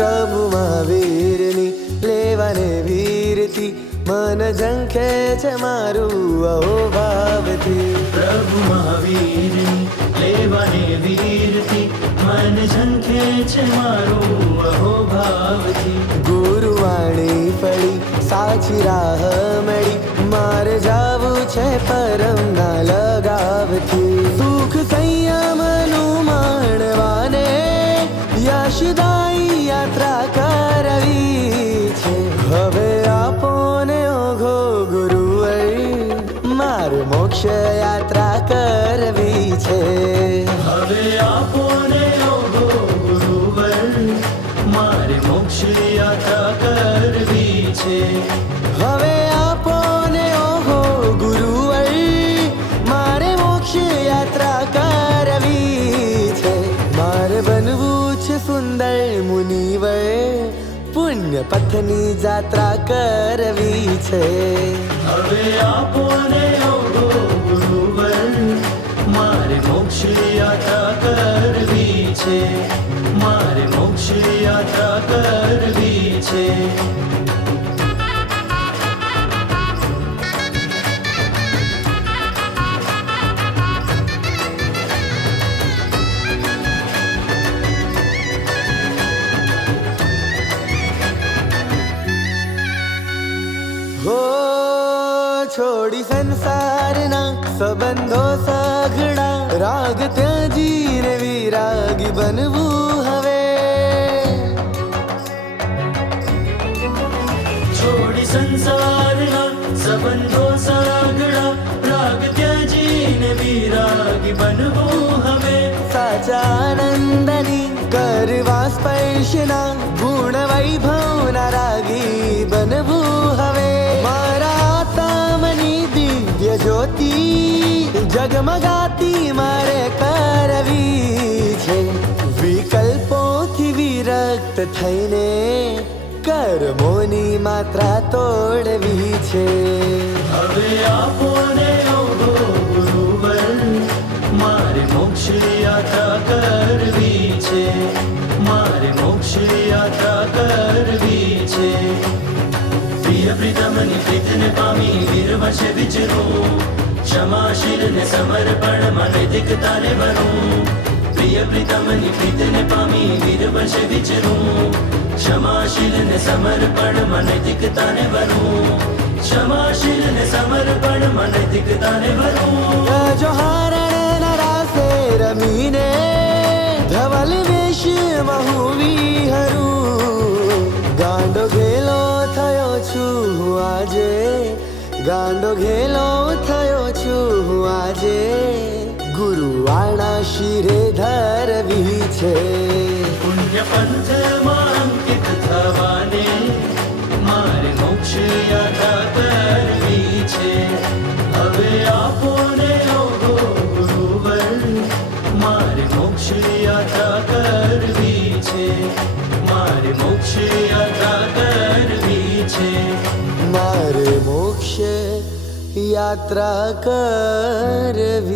પ્રભુ મહાવીરની લેવાને વીરથી મન ઝંખે છે મારું અહોભાવથી. પ્રભુ મહાવીરની લેવાને વીરથી મન ઝંખે છે મારું અહોભાવથી. ગુરુવાણી ફળી સાચી રાહ મળી મારે જાવું છે પરમના લગાવથી. સુખ સંયમનું માણવાને યશદાયી યાત્રા કરવી છે. હવે આપોને ઓઘો ગુરુવર મારે મોક્ષ યાત્રા કરવી છે. હવે આપોને ઓઘો ગુરુવર મારે મોક્ષ યાત્રા કરવી છે. હવે આપોને ઓહો ગુરુવર મારે મોક્ષ યાત્રા કરવી છે. મારે બનવું છે સુંદર મુનિવર પુણ્ય પથની જાત્રા કરવી છે. હવે આપોને ઓઘો ગુરુવર મારે મોક્ષ યાત્રા કરવી છે. મારે મોક્ષ યાત્રા કરવી છે. હો છોડી સંસારના સંબંધો સઘળા રાગ ત્યજીને વિરાગી બનવું હવે. છોડી સંસારના સંબંધો સઘળા રાગ ત્યજીને વિરાગી બનવું હવે. સાચા આનંદની કરવા સ્પર્શના ગુણ વૈભવના રાગી બનવું હવે. મારા આત્માની દિવ્ય જ્યોતિ જગમગાતી મારે કરવી છે. વિકલ્પોથી વિરક્ત થઈને કર્મોની માત્રા તોડવી છે. હવે આપોને ઓઘો ગુરુવર મારે મોક્ષ યાત્રા કરવી છે. મારે મોક્ષ યાત્રા કરવી છે. પ્રિય પ્રીતમની પ્રીતને પામી વીરવશે વિચરું ક્ષમાશીલ ને સમર્પણ મનૈતિકતાને ભરું. પ્રિય પ્રીતમની પ્રીતને પામી વીરવશે વિચરું ક્ષમાશીલ ને સમર્પણ મનૈતિકતાને ભરું. ક્ષમાશીલ ને સમર્પણ મનૈતિકતાને ભરું. જો હારણ રાસે રમીને ધવલ વેશમાં હું વિહરું. ગાંડો ઘેલો થયો છું હું આજે. ગાંડો ઘેલો થયો છું હું આજે. ગુરુવાણા શિરે ધરવી છે. પુણ્ય પંથમાં અંકિત થવાને મારે મોક્ષ યાત્રા કરવી છે. હવે આપોને ઓઘો ગુરુવર મારે મોક્ષ યાત્રા કરવી છે. મારે મોક્ષ યાત્રા કરવી છે. મારે મોક્ષ યાત્રા કરવી